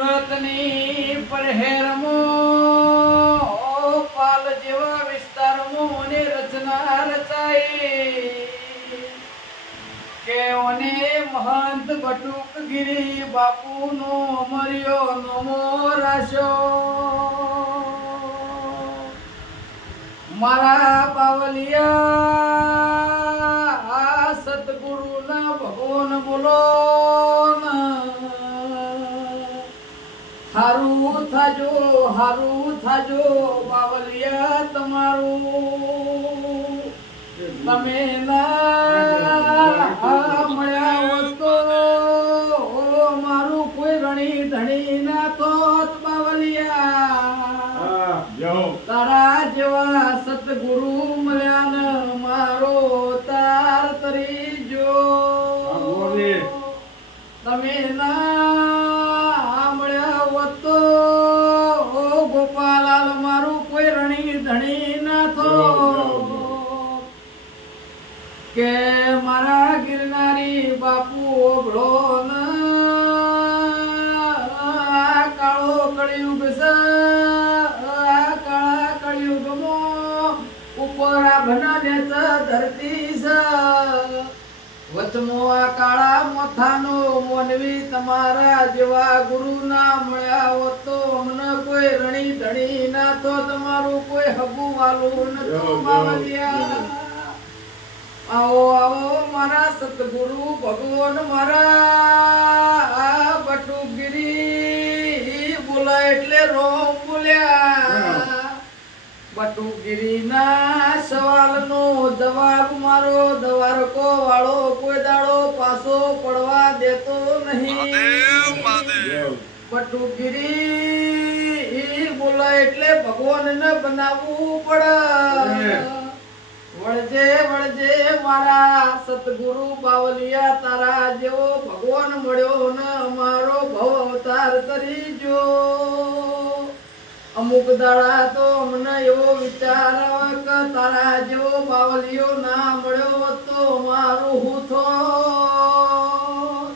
સુરતની પરહેરમો પાલ જેવા વિસ્તારમાં રચના રચાઈ. કે ઓને મહંત બટુકગીરી બાપુનો મર્યો નમો રાશો. મારા બાવલિયા હારું થાજો હારું થજો બાવલિયા તમારું. તમે ના મળ્યા હોત તો મારું કોઈ રણી ધણી ના થોત બાવલિયા. તારા જેવા સતગુરુ મળ્યા ને મારો તાર તરી જો. તમે ના ઉપર આ બનાને છે ધરતી છે વચમો આ કાળા મોથાનો મોનવી તમારા જેવા ગુરુ ના મળ્યા હોત તો અમને કોઈ રણી ધણી ના તો તમારું કોઈ હબુ વાલું નતું બાવલિયા આવો આવો મારા સતગુરુ ભગવાન મારા આ બટુગીરી બોલા એટલે રોમ બોલ્યા બટુગીરીના સવાલનો જવાબ મારો દવારકો વાળો કોઈ દાડો પાછો પડવા દેતો નહીં. બટુગીરી બોલા એટલે ભગવાનને બનાવવું પડે વળજે વળજે મારા સતગુરુ બાવલિયા તારા જેવો ભગવાન મળ્યો ને અમારો ભવ અવતાર કરી જો અમુક દાડા તો અમને એવો વિચાર કે તારા જેવો બાવલીઓ ના મળ્યો તો મારું હું થોત.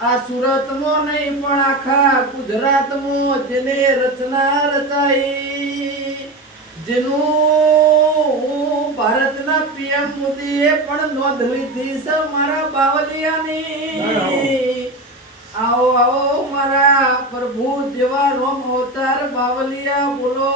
આ સુરતમાં નહીં પણ આખા ગુજરાતમાં જેને રચના રચાઈ જેનું ભારતના પીએમ મોદીએ પણ નોંધ લીધી છે મારા બાવલિયાની આવો આવો મારા પ્રભુ જેવા રોમ અવતાર બાવલિયા બોલો